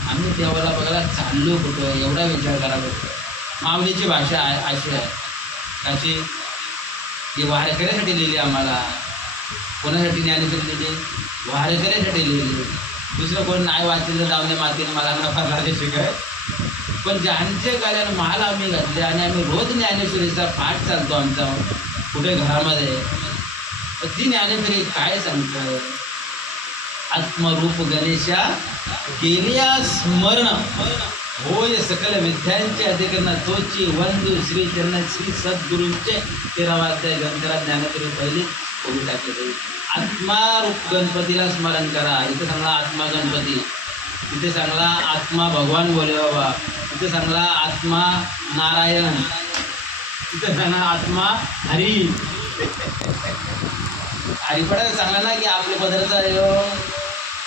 आम्ही देवाला बघायला चाललो कुठं एवढा विचार करा बघतो. माऊलीची भाषा आहे अशी आहे कशी की वारकऱ्यासाठी लिहिली आम्हाला. कोणासाठी ज्ञानेश्वरी लिहिली? वारकऱ्यासाठी लिहिली. दुसरं कोण नाही वाचलेलं जाऊन मातीने मला नफा लागले शिकाय. पण ज्यांच्या गाड्यानं माल आम्ही घातले आणि आम्ही रोज ज्ञानेश्वरीचा पाठ चालतो आमचा कुठे घरामध्ये. तर ती ज्ञानेश्वरी काय सांगतं? आत्मरूप गणेशा केलिया स्मरण होय सकल विद्यांचे अधिकरण तोची वंदू श्री चरण श्री सद्गुरूंचे 13वा अध्याय ग्रंथराज ज्ञानेश्वरी पहिली ओळी टाकली. आत्मारूप गणपतीला स्मरण करा. इथं सांगला आत्मा गणपती, इथे सांगला आत्मा भगवान बोले बाबा, इथे सांगला आत्मा नारायण, इथे सांगला आत्मा हरी. हरिपडायला सांगला ना की आपल्या पदरचा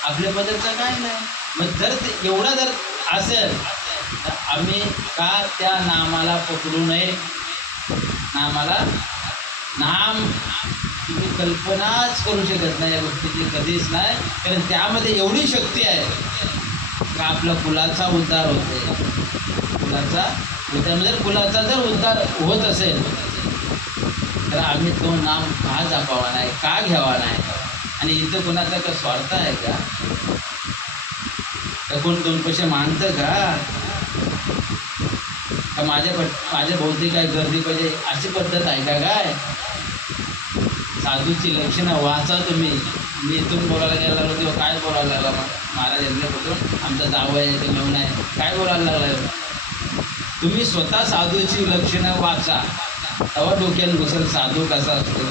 आपल्या पदरचा काय नाही. मग जर एवढा जर असेल तर आम्ही का त्या नामाला पकडू नये? नामाला नाम तुम्ही कल्पनाच करू शकत नाही या गोष्टीची कधीच नाही. कारण त्यामध्ये एवढी शक्ती आहे का आपल्या कुलाचा उद्धार होते. कुलाचा उद्धार म्हणजे कुलाचा जर उद्धार होत असेल तर आम्ही तो नाम का जपावा नाही, का घ्यावा नाही? आणि इथं कोणाचा का स्वार्थ आहे का? कोण दोन पैसे मानतं का माझ्या भोवती काय गर्दी पाहिजे अशी पद्धत आहे का? काय साधूची लक्षणं वाचा तुम्ही. मी इथून बोलायला गेला लागलो तेव्हा काय बोलायला लागला महाराज यांच्यापासून आमचा जावं आहे ते मेवणं आहे काय बोलायला लागला? तुम्ही स्वतः साधूची लक्षणं वाचा तेव्हा डोक्यात घुसल साधू कसा असतो.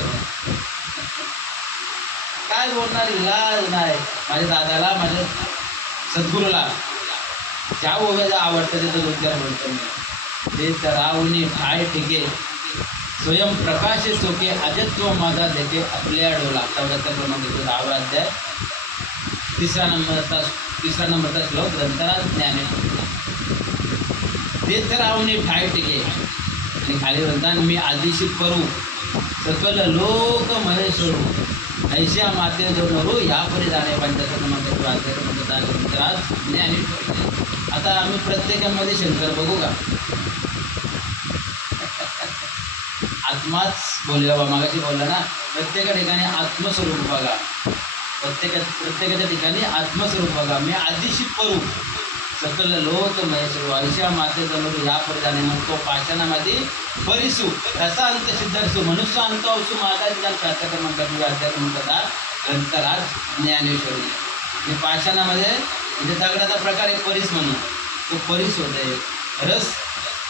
काय बोलणार? इलाज नाही. माझ्या दादाला माझ्या सद्गुरूला ज्या ओव्याला आवडतं ते दोन चार बोलतो मी. ते तरावनी ठाय ठिके स्वयंप्रकाश चोके अजत्व माझा देखे आपल्या डोला. 74 क्रमांक 10वा अध्याय 3रा नंबरचा श्लोक ग्रंथराज ज्ञानेश्वरी. ते तरावनी ठाय ठिके आणि खाली म्हणतात मी आदिशी करू सकल लोक महेश्वरू ऐशा माते जो नरू यापुढे जाणे. 75 क्रमांक अध्याय ग्रंथराज ज्ञानेश्वरी. आता आम्ही प्रत्येकामध्ये शंकर बघू का? आत्माच बोलले बाबा मागाशी बोलला ना. प्रत्येका ठिकाणी आत्मस्वरूप बघा. प्रत्येकाच्या ठिकाणी आत्मस्वरूप बघा. मी आदिशी करू सकल लोक महेश्वरू आयुष्या माते जमरू या प्रधाने मग तो पाषाणामध्ये परिसू रसा अंत सिद्धर्सू मनुष्य अंत असू माझा ज्या प्रार्थना म्हणतात अध्यात्म म्हणतात ग्रंथराज ज्ञानेश्वरी. आणि पाषाणामध्ये म्हणजे दगडाचा प्रकार एक परिस म्हणून तो परिस होते. रस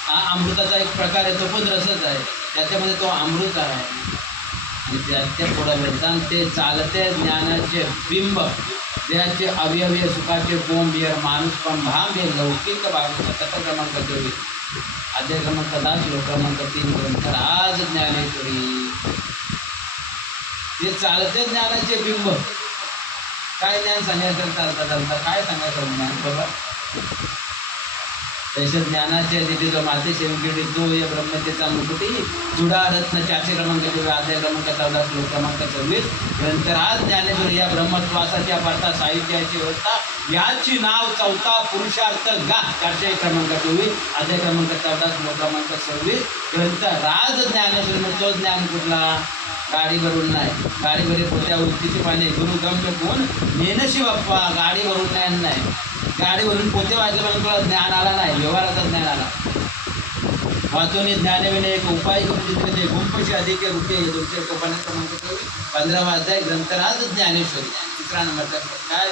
हा अमृताचा एक प्रकार आहे तो पण रसच आहे. त्याच्यामध्ये तो अमृत आहे. आणि त्याच्या पुढं बोलताना ते चालते ज्ञानाचे बिंब देहाचे अवयवीय सुखाचे गोंभीर माणूस पण भांबे लौकिक बाबूचा 7 क्रमांक 24 अध्याय क्रमांक 10 श्लोक क्रमांक 3 ग्रंथराज ज्ञानेश्वरी. ते चालते ज्ञानाचे बिंब. काय ज्ञान सांगायचं चालता काय सांगायचं ज्ञान बाबा? तैसे ज्ञानाचे दिली जो माते शेवटी जो या ब्रह्मतेचा मुकुटी जुडा रत्न 400 क्रमांक 24 अध्याय क्रमांक 14 श्लोक क्रमांक 26 ग्रंथराज ज्ञानेश्वर या ब्रह्मत्वासाच्या पडता साहित्याची व्यवस्था याची नाव चौथा पुरुषार्थ गा 401 क्रमांक 24 अध्याय क्रमांक 14 श्लोक क्रमांक 26 ग्रंथराज ज्ञानेश्वर मग तो ज्ञान कुठला गाडीवरून नाही गाडीवरील पोत्या उलटीची पाने गुरु गम्य कोण नेनशी बाप्पा गाडीवरून ज्ञान नाही गाडीवरून पोते वाजले म्हणून तुला ज्ञान आला नाही व्यवहाराचा ज्ञान आला वाचून ज्ञानविने एक उपाय करून ते गुंपशी अधिक रुपये 259 क्रमांक 15वा अध्याय ग्रंथराज ज्ञानेश्वरी 3रा नंबरचा काय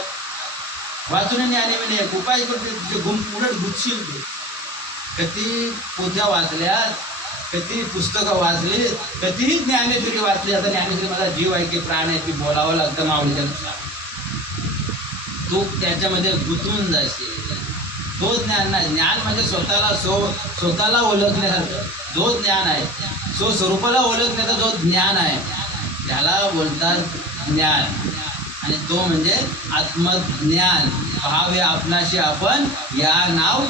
वाचून ज्ञानविने एक उपाय करून तुझे गुंप उलट गुच्छील कधी पोत्या वाचल्या कधी पुस्तकं वाचली कधीही ज्ञानेश्वरी वाचली आता ज्ञानेश्वरी माझा जीव आहे की प्राण आहे की बोलावं लागतं माऊलीच्या तू त्याच्यामध्ये गुंतवून जाशील तो ज्ञान नाही ज्ञान म्हणजे स्वतःला ओळखण्यासारखं जो ज्ञान आहे स्वरूपाला ओळखण्याचा जो ज्ञान आहे त्याला बोलतात ज्ञान आणि तो म्हणजे आत्मज्ञान भावे आपणाशी आपण या नाव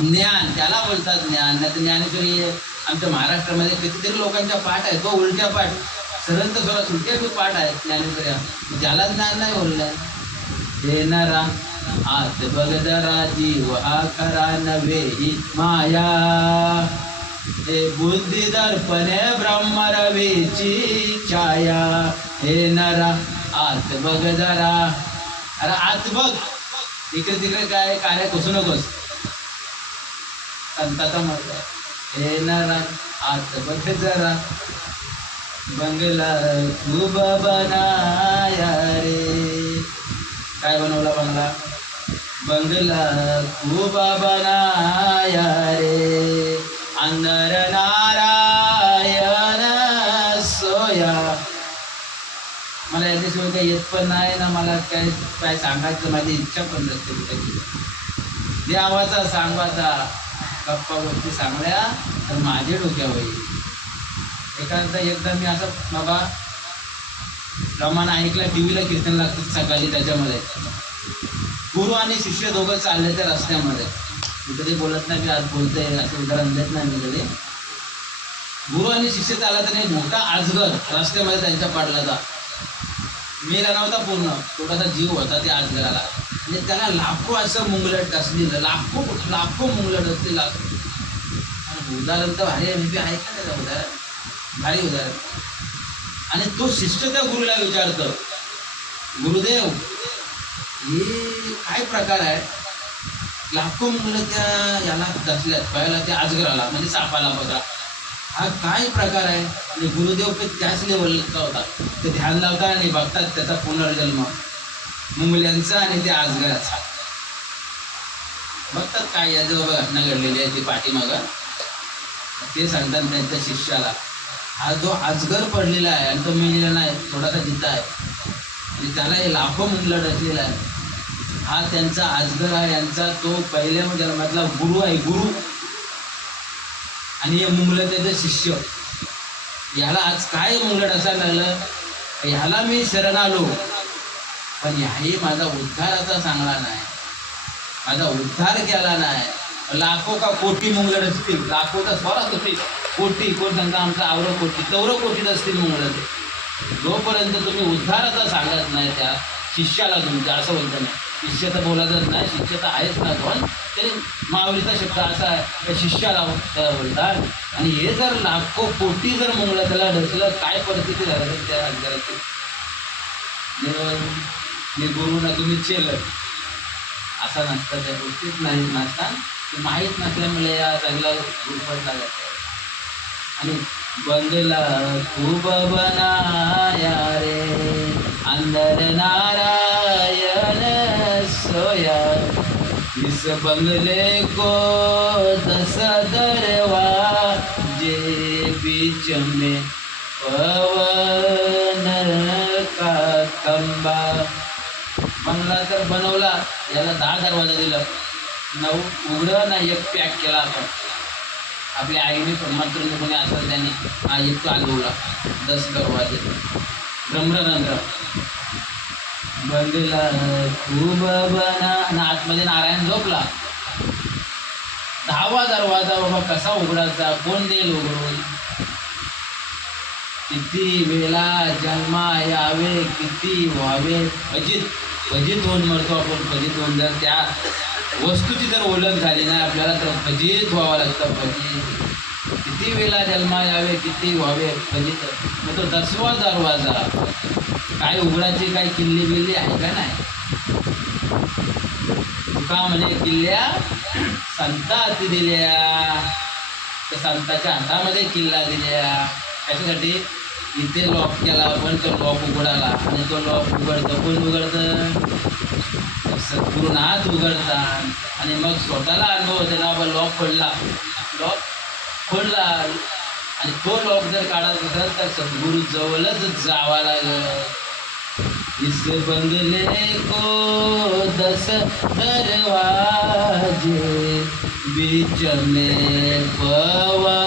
ज्ञान त्याला बोलतात ज्ञान नाही तर ज्ञानेश्वरी आमच्या महाराष्ट्रामध्ये कितीतरी लोकांचा पाठ आहे तो उलट्या पाठ सरंत सोळा सुलट्या बी पाठ आहे ज्ञानेश्वऱ्या त्याला ज्ञान नाही बोललं हे नरा आत बघ जरा जीव हा खरा नव्हे ही माया हे बुद्धी दर्पणे ब्रह्मरवेची छाया हे नरा आत बघ जरा अरे आत बघ इकडे तिकडे काय कार्य घुसू नकोस संताचा मत आहे हे नरा आत बघ जरा बंगला खूप बनाया रे काय बनवला बंगला बंगला खूप बनाया रे अंदर नारायण सोया मला याच्याशिवाय काही येत पण नाही ना मला काय सांगायचं माझी इच्छा पण नसते कुठे देवाचा सांगायचा गप्पा गोष्टी सांगल्या तर माझे डोक्यावर येईल एकदा मी असं बाबा रमाना ऐकला टी व्हीला कीर्तन लागतं सकाळी त्याच्यामध्ये गुरु आणि शिष्य दोघं चालले त्या रस्त्यामध्ये मी कधी बोलत नाही मी आज बोलते असं उदाहरण देत नाही मी कधी गुरु आणि शिष्य चालत नाही मोठा आजगर रस्त्यामध्ये त्यांच्या पाडला जा मेला नव्हता पूर्ण थोडासा जीव होता त्या आजगराला म्हणजे त्याला लाखो असं मुंगलट असलेलं लाखो मुंगलट असलेलं उदाहरण तर भारी मी आहे का त्याचं उदाहरण भारी उदाहरण आणि तो शिष्य त्या गुरुला विचारतो गुरुदेव हे काय प्रकार आहे लाखो मुलं त्या याला दसल्यात पायाला त्या आजगराला म्हणजे सापाला बघा हा काय प्रकार आहे आणि गुरुदेव पण त्याच लेवलचा होता ते ध्यान लावतात आणि बघतात त्याचा पुनर्जन्म मुंगल्यांचा आणि त्या आजगराचा बघतात काय याचं घटना घडलेली आहे ती पाठीमागं ते सांगतात त्यांच्या शिष्याला हा जो आजगर पडलेला आहे आणि तो मेलेला नाही थोडासा जिता आहे आणि त्याला हे लाखो मुंगलट असलेला आहे हा त्यांचा आजगर आहे यांचा तो पहिल्या जन्मातला गुरु आहे गुरु आणि हे मुंगलट त्याचं शिष्य ह्याला आज काय मुंगलट असायला लागलं ह्याला मी शरण आलो पण ह्याही माझा उद्धाराचा सांगला नाही माझा उद्धार केला नाही लाखो का कोटी मुंगलट असतील लाखो का स्वरात असतील कोटी कोण सांगता आमचा आवरं कोटी चौरं कोटीत असतील मुंगलट जोपर्यंत तुम्ही उद्धाराचा सांगत नाही त्या शिष्याला तुमच्या असं बोलतं नाही शिष्य तर बोलायचंच नाही शिष्य तर आहेच ना पण तरी माऊलीचा शब्द असा आहे त्या शिष्याला बोलतात आणि हे जर लाखो कोटी जर मुंगलं त्याला ढसलं काय परिस्थिती झाली त्या आजगराची मी गुरु ना तुम्ही चेल असा नसतं त्या गोष्टीच नाही नसतात ते माहीत नसल्यामुळे या चांगला गुरफटला जातं आणि बंगला खूप बनाया रे अंदर नारायण सोया इस बंगले को 10 दरवाजे बीच में पवन का खंबा बंगला तर बनवला याला 10 दरवाजा दिला 9 उघडं ना एक पॅक केला आपण आपल्या आईने सन्मान करून कोणी असेल त्याने हा एक चालवला 10 दरवाजे रम्ररंध्र बंगला खूप बना आणि आतमध्ये नारायण झोपला 10 10वा दरवाजा बाबा कसा उघडायचा, कोण देईल उघडून? किती वेळा जन्मा यावे, किती व्हावे फजित. फजित होऊन मरतो आपण. फजित होऊन जर त्या वस्तूची जर ओळख झाली नाही आपल्याला तर फजित व्हावं लागतं. फजित. किती वेळा जन्मा यावे, किती व्हावे फजित. मग तो 10वा दरवाजा काय उघडायची काय किल्ली बिल्ली आहे का नाही? तुका म्हणे किल्ल्या संता हाती दिल्या, तर संताच्या हातामध्ये किल्ला दिल्या. कशासाठी? इथे लॉक केला आपण, तो लॉक उघडाला. आणि तो लॉक उघडतं कोण उघडतं? सद्गुरुनाथ उघडतात. आणि मग स्वतःला अनुभव होते ना बाबा लॉक खोलला, लॉक खोलला. आणि तो लॉक जर काढायचा असेल तर सद्गुरू जवळच जावा लागेल. इस बंगले को 10 दरवाजे, बीच में पवन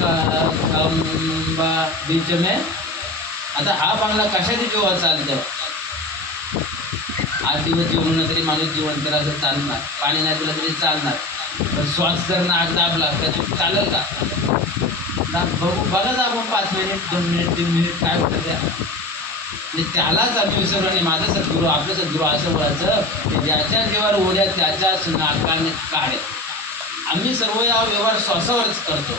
का खंबा. बीच में. आता हा बांगला कशाची जेव्हा चालतं? 8 दिवस जेवण तरी माणूस जिवंत असं चालणार. पाणी नाही तुला तरी चालणार. पण श्वास जर नाक दाबला तर चालेल का? बघू बघा आपण 5 मिनिट 2 मिनिट 3 मिनिट काय होतं त्या. आणि त्यालाच आम्ही विसरलो. आणि माझं सद्गुरू आपलं सद्गुरू असं बोलायचं की ज्याच्या जीवावर उड्या त्याच्याच नाकाने काढे. आम्ही सर्व या व्यवहार श्वासावरच करतो.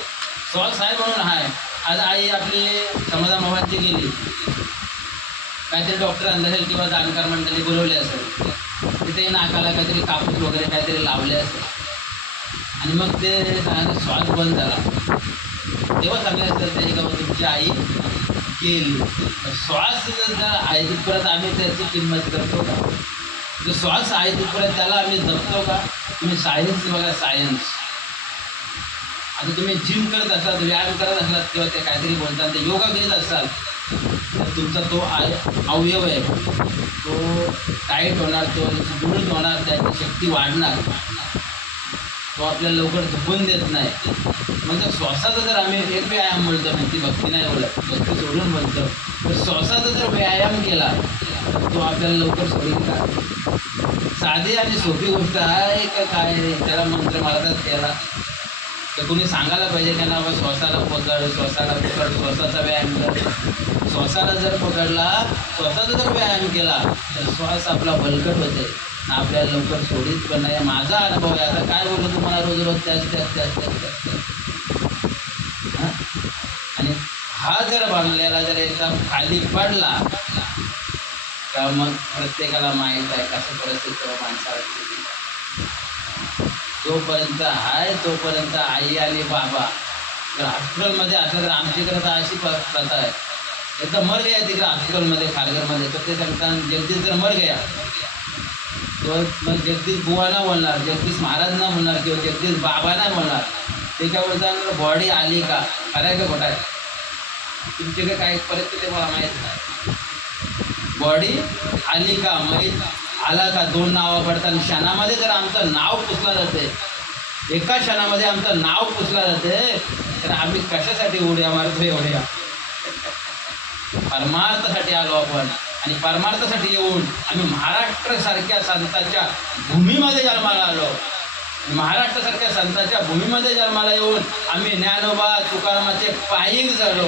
श्वास आहे म्हणून आहे. आज आई आपली समाजा मोहांची गेली, काहीतरी डॉक्टर अंधारेल किंवा जाणकार मंडळी बोलवले असेल, तिथे नाकाला काहीतरी कापूस वगैरे काहीतरी लावले असेल. आणि मग ते सांगायचं श्वास बंद झाला, तेव्हा सांगायचं त्याची का तुमची आई गेली. श्वास जर आहे तिथपर्यंत आम्ही त्याची किंमत करतो का? जो श्वास आहे तिथपर्यंत त्याला आम्ही जपतो का? तुम्ही सायन्स बघा, सायन्स. आता तुम्ही जिम करत असाल, व्यायाम करत असाल किंवा ते काहीतरी बोलतात, ते योगा करीत असाल तर तुमचा तो अवयव आहे तो टाईट होणार, तो सुदृढ होणार, त्याची शक्ती वाढणार. तो आपल्याला लवकर झोपून देत नाही. मग जर श्वासाचा जर आम्ही एक व्यायाम बोलतो, माहिती भक्ती नाही बोलत, भक्ती सोडून बोलतो, तर श्वासाचा जर व्यायाम केला तर तो आपल्याला लवकर सोडून का? साधी आणि सोपी गोष्ट आहे का काय? त्याला मंत्र मारतात त्याला. तर कोणी सांगायला पाहिजे की ना बाबा श्वासाला पकड, श्वासाला पकड, श्वासाचा व्यायाम कर. श्वासाला जर पकडला, श्वासाचा जर व्यायाम केला तर श्वास आपला बलकट होते, आपल्याला लवकर सोडित पण नाही. माझा अनुभव आहे. आता काय बोलतो तुम्हाला रोज रोज त्याच. आणि हा जर बांधलेला जर एकदम खाली पडला का मग प्रत्येकाला माहीत आहे कसं परिस्थिती माणसाला. जोपर्यंत आहे तोपर्यंत आई आली बाबा. जर हॉस्पिटलमध्ये असं तर आमच्याकडे तर अशी प्रथा आहे, एकदा मर गया तिकडे हॉस्पिटलमध्ये खारघरमध्ये, तर ते सांगतात जगदीश जर मर गया तो मग जगदीश बुवा ना बोलणार, जगदीश महाराज ना बोलणार किंवा जगदीश बाबा नाही बोलणार. ते काय बोलतात बॉडी आली का, खरं का खोटा आहे? तुमच्याकडे काय परिस्थिती मला माहीत नाही. बॉडी आली का, माहीत आला का, 2 नावं पडतात. क्षणामध्ये जर आमचं नाव पुसलं जाते, एका क्षणामध्ये आमचं नाव पुसलं जाते, तर आम्ही कशासाठी उड्या मारतो एवढ्या? परमार्थासाठी आलो आपण. आणि परमार्थासाठी येऊन आम्ही महाराष्ट्रासारख्या संतांच्या भूमीमध्ये जन्माला आलो. महाराष्ट्रासारख्या संतांच्या भूमीमध्ये जन्माला येऊन आम्ही ज्ञानोबा तुकारामाचे पायिक झालो.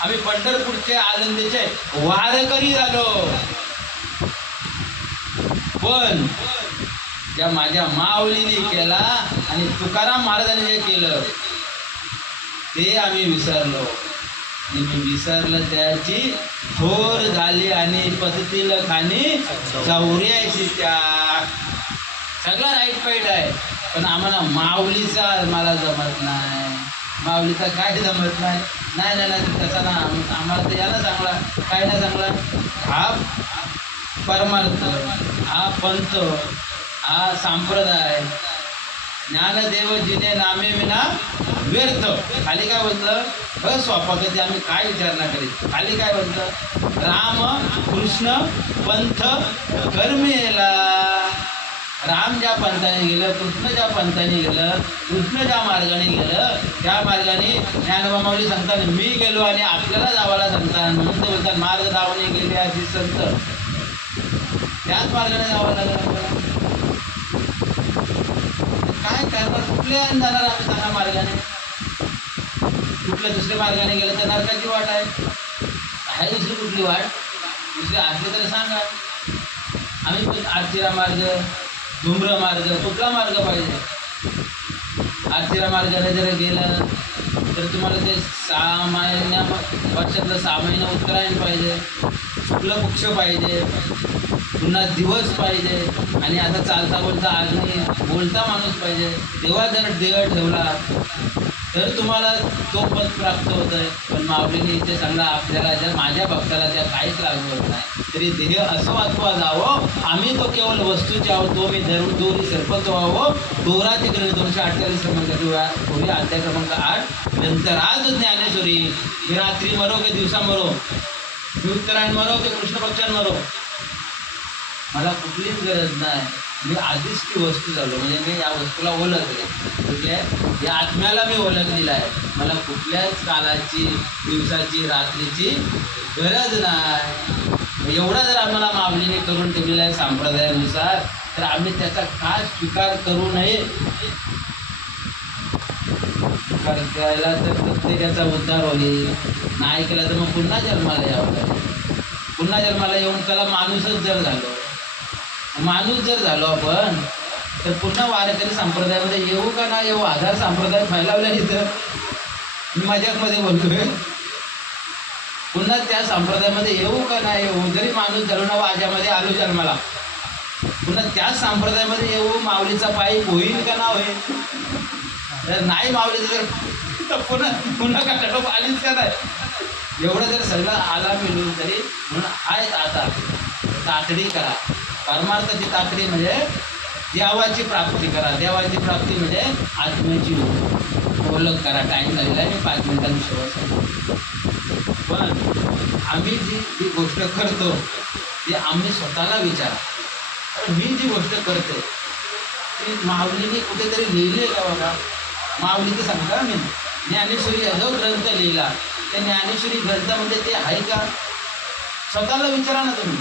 आम्ही पंढरपूरचे आनंदीचे वारकरी झालो. पण ज्या माझ्या माऊलीने केला आणि तुकाराम महाराजांनी जे केलं ते आम्ही विसरलो. आणि मी विसरलं त्याची थोर झाली आणि पसतील खाणी 84 त्या. सगळं राईट पाईट आहे, पण आम्हाला माऊलीचा मला जमत नाही. माऊलीचा काय जमत नाही. नाही नाही नाही तसा ना, आम्हाला तर याला चांगला काय नाही चांगला. हा परमार्थ, हा पंथ, हा संप्रदाय. ज्ञानदेव जिने नामे विना व्यर्थ. खाली काय बोलतं बस स्वापाकती आम्ही काय विचारणा करीत. खाली काय बोलतं राम कृष्ण पंथ कर्मेला. राम ज्या पंथाने गेलं, कृष्ण ज्या पंथाने गेलं, कृष्ण ज्या मार्गाने गेलं त्या मार्गाने ज्ञानोबा माऊली सांगतात मी गेलो आणि आपल्याला जावायला सांगतात. म्हणून ते बोलतात मार्ग धावणे गेले अशी संत, त्याच मार्गाने जावं लागलं आपल्याला. कुठल्या जाणार आम्ही चांगल्या मार्गाने? कुठल्या दुसऱ्या मार्गाने गेलं तर नरकाची वाट आहे दुसरी कुठली वाट? दुसरी असली तर सांगा. आम्ही पण आरतीरा मार्ग, धुम्र मार्ग, कुठला मार्ग पाहिजे? आरतीरा मार्गाने जर गेलं तर तुम्हाला ते 6 महिन्या वर्षातलं 6 महिना उत्तरायण पाहिजे, शुक्ल पक्ष पाहिजे, पुन्हा दिवस पाहिजे, आणि आता चालता बोलता आदमी बोलता माणूस पाहिजे. तेव्हा जर देह ठेवला तर तुम्हाला तो पद प्राप्त होत आहे. पण माऊलीने इथे सांगला आपल्याला, जर माझ्या भक्ताला त्या काहीच लागू होत नाही तरी देह असं वाचवा जावं, आम्ही तो केवळ वस्तूचे आहोत, तो मी दोरी सरपंच व्हावं. दोराची गणित 248 क्रमांक अध्याय क्रमांक 8. नंतर आज ज्ञानेश्वरी, मी रात्री मरो की दिवसा मरो, मी उत्तरायण मरो की कृष्ण पक्षान मरो, मला कुठलीच गरज नाही. मी आधीच ती वस्तू झालो, म्हणजे मी या वस्तूला ओळखले. कुठल्या या आत्म्याला मी ओळखलेला आहे. मला कुठल्याच कालाची, दिवसाची, रात्रीची गरज नाही. एवढा जर आम्हाला माऊलीने करून ठेवलेला आहे संप्रदायानुसार, तर आम्ही त्याचा का स्वीकार करू नये? स्वीकार करायला तर प्रत्येकाचा उद्धार होईल, नाही केला तर मग पुन्हा जन्माला यावं लागेल. पुन्हा जन्माला येऊन त्याला माणूसच जर झालो, माणूस जर झालो आपण, तर पुन्हा वारकरी संप्रदायामध्ये येऊ का नाही येऊ? आधार संप्रदाय फैलावला इथं, मी माझ्यामध्ये बोलतोय. पुन्हा त्या संप्रदायामध्ये येऊ का नाही येऊ? जरी माणूस झालो ना, वाजामध्ये आलो जन्माला, पुन्हा त्याच संप्रदायामध्ये येऊ, माऊलीचा पायी होईल का ना होईल? जर नाही माऊलीचं तर पुन्हा पुन्हा का टटोप आलीच का नाही? एवढं जर सगळं आला मिळून तरी म्हणून आहेत. आता तातडी करा. परमार्थाची तातडी म्हणजे देवाची प्राप्ती करा. देवाची प्राप्ती म्हणजे आत्म्याची ओळख करा. टाईम झालेला आहे, मी 5 मिनिटांनी शेवट. पण आम्ही जी गोष्ट करतो ती आम्ही स्वतःला विचारा. कारण मी जी गोष्ट करते ती माऊलीने कुठेतरी लिहिली आहे का बाबा? माऊलीचं सांगा, मी ज्ञानेश्वरी हा जो ग्रंथ लिहिला, त्या ज्ञानेश्वरी ग्रंथामध्ये ते आहे का? स्वतःला विचारा ना तुम्ही.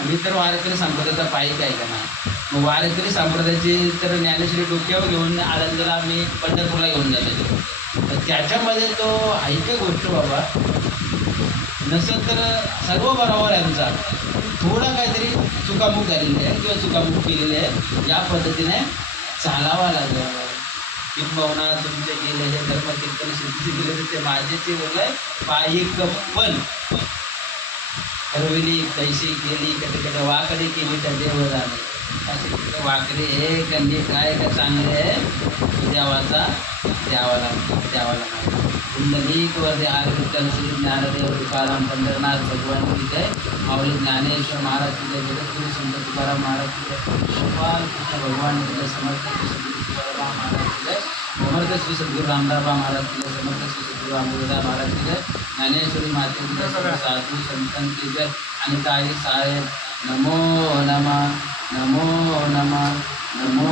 मी तर वारकरी संप्रदायाचा पायिक आहे का नाही? मग वारकरी संप्रदायाची तर ज्ञानेश्वरी डोक्यावर घेऊन आनंदला मी पंढरपूरला घेऊन जातो, तर त्याच्यामध्ये तो आहे का गोष्ट बाबा? नसेल तर सर्व बरोबर आहे आमचा, थोडा काहीतरी चुकामुक झालेली आहे किंवा चुकामुक केलेली आहे, या पद्धतीने चालावा लागेल. किंबहुना तुमचे गेले हे धर्मकीर्तन सिद्धी गेले ते माझेचे बोलले पायिक पण ठरविली तैशी केली, कधी कधी वाकडी केली तर देव झाले. असे वाकडी हे कंदी काय का चांगले आहे देवाचा द्यावाला नाही. पुंडलिक वरती आर विठ्ठल श्री ज्ञानदेव तुकाराम पंढरनाथ भगवान की जय. माऊली ज्ञानेश्वर महाराज की जय. जगद्गुरु संत तुकाराम महाराज की जय. गोपाल कृष्ण भगवान की जय. समर्थ श्री सद्गुरु तुकाराम महाराज की जय. समर्थ श्री सद्गुरु रामदाबा महाराज की जय. समर्थ श्री सद्गुरु रामदेवदास महाराज की जय. ज्ञानेश्वरी माते की जय. साधू संतान की जय. आणि काही साहेब नमो नमः, नमो नमः, नमो